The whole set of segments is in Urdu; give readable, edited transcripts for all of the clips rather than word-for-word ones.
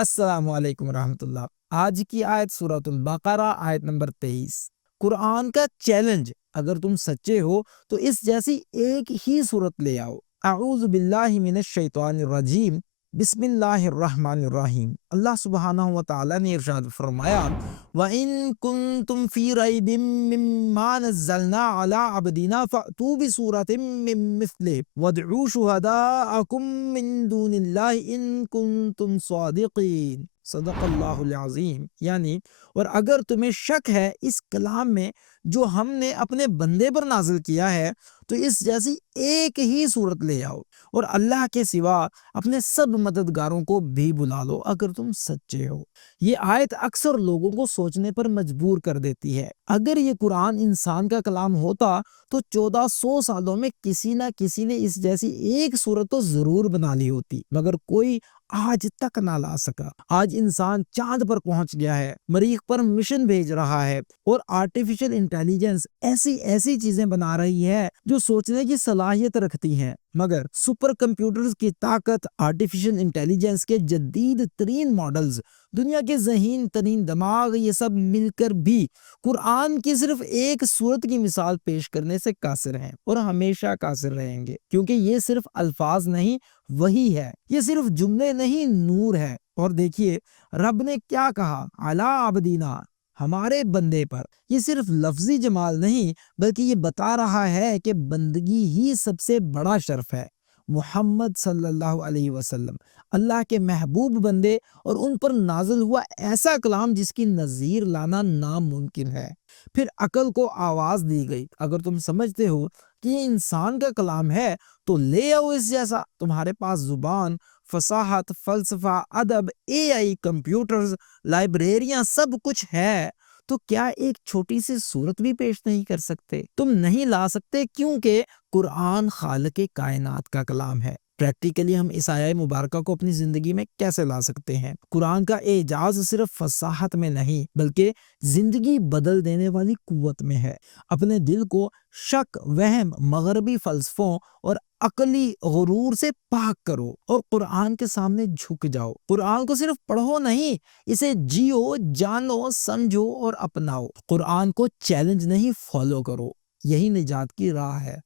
السلام علیکم ورحمۃ اللہ۔ آج کی آیت سورۃ البقرہ آیت نمبر 23۔ قرآن کا چیلنج، اگر تم سچے ہو تو اس جیسی ایک ہی صورت لے آؤ۔ اعوذ باللہ من الشیطان الرجیم، بسم اللہ الرحمن الرحیم۔ اللہ سبحانہ و تعالی نے ارشاد فرمایا، وَإِن كُنتُمْ فِي رَيْبٍ مِّمَّا نَزَّلْنَا عَلَىٰ عَبْدِنَا فَأْتُوا بِسُورَةٍ مِّن مِّثْلِهِ وَادْعُوا شُهَدَاءَكُم مِّن دُونِ اللَّهِ إِن كُنتُمْ صَادِقِينَ۔ صدق اللہ العظیم۔ یعنی اور اگر تمہیں شک ہے اس کلام میں جو ہم نے اپنے بندے پر نازل کیا ہے تو اس جیسی ایک ہی صورت لے آؤ اور اللہ کے سوا اپنے سب مددگاروں کو بھی بلا لو اگر تم سچے ہو۔ یہ آیت اکثر لوگوں کو سوچنے پر مجبور کر دیتی ہے۔ اگر یہ قرآن انسان کا کلام ہوتا تو 1400 سالوں میں کسی نہ کسی نے اس جیسی ایک صورت تو ضرور بنا لی ہوتی، مگر کوئی آج تک نہ لا سکا۔ آج انسان چاند پر پہنچ گیا ہے، مریخ پر مشن بھیج رہا ہے اور آرٹیفیشل انٹیلیجنس ایسی چیزیں بنا رہی ہے جو سوچنے کی صلاحیت رکھتی ہیں، مگر سپر کمپیوٹرز کی طاقت، آرٹیفیشل انٹیلیجنس کے جدید ترین ماڈلز، دنیا کے ذہین ترین دماغ، یہ سب مل کر بھی قرآن کی صرف ایک صورت کی مثال پیش کرنے سے قاصر ہیں اور ہمیشہ قاصر رہیں گے، کیونکہ یہ صرف الفاظ نہیں، وہی ہے، یہ صرف جملے نہیں، نور ہے۔ اور دیکھیے رب نے کیا کہا، علی عبدینا، ہمارے بندے پر۔ یہ صرف لفظی جمال نہیں بلکہ یہ بتا رہا ہے کہ بندگی ہی سب سے بڑا شرف ہے۔ محمد صلی اللہ علیہ وسلم اللہ کے محبوب بندے اور ان پر نازل ہوا ایسا کلام جس کی نظیر لانا ناممکن ہے۔ پھر عقل کو آواز دی گئی، اگر تم سمجھتے ہو کہ یہ انسان کا کلام ہے تو لے آؤ اس جیسا۔ تمہارے پاس زبان، فصاحت، فلسفہ، ادب، اے آئی، کمپیوٹرز، لائبریریاں، سب کچھ ہے، تو کیا ایک چھوٹی سی صورت بھی پیش نہیں کر سکتے؟ تم نہیں لا سکتے کیونکہ قرآن خالق کائنات کا کلام ہے۔ پریکٹیکلی ہم اس آیہ مبارکہ کو اپنی زندگی میں کیسے لا سکتے ہیں؟ قرآن کا اعجاز صرف فصاحت میں نہیں بلکہ زندگی بدل دینے والی قوت میں ہے۔ اپنے دل کو شک، وہم، مغربی فلسفوں اور عقلی غرور سے پاک کرو اور قرآن کے سامنے جھک جاؤ۔ قرآن کو صرف پڑھو نہیں، اسے جیو، جانو، سمجھو اور اپناؤ۔ قرآن کو چیلنج نہیں، فالو کرو، یہی نجات کی راہ ہے۔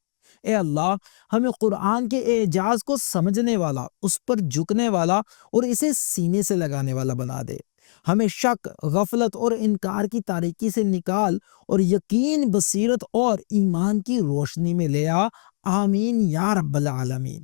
اے اللہ، ہمیں قرآن کے اعجاز کو سمجھنے والا، اس پر جھکنے والا اور اسے سینے سے لگانے والا بنا دے۔ ہمیں شک، غفلت اور انکار کی تاریکی سے نکال اور یقین، بصیرت اور ایمان کی روشنی میں لے آ۔ آمین یا رب العالمین۔